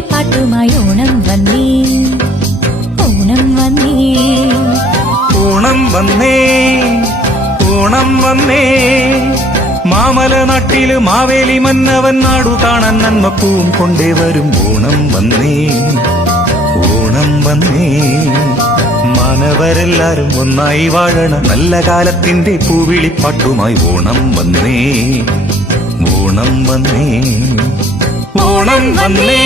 പൂവിളിപ്പാട്ടുമായി ഓണം വന്നേ, ഓണം വന്നേ, ഓണം വന്നേ, ഓണം വന്നേ. മാമല നാട്ടില് മാവേലി മന്നവൻ നാടു കാണാൻ നന്മപ്പൂവും കൊണ്ടേ വരും. ഓണം വന്നേ, ഓണം വന്നേ. മാനവരെല്ലാരും ഒന്നായി വാഴണം നല്ല കാലത്തിന്റെ പൂവിളിപ്പാട്ടുമായി. ഓണം വന്നേ, ഓണം വന്നേ, ഓണം വന്നേ.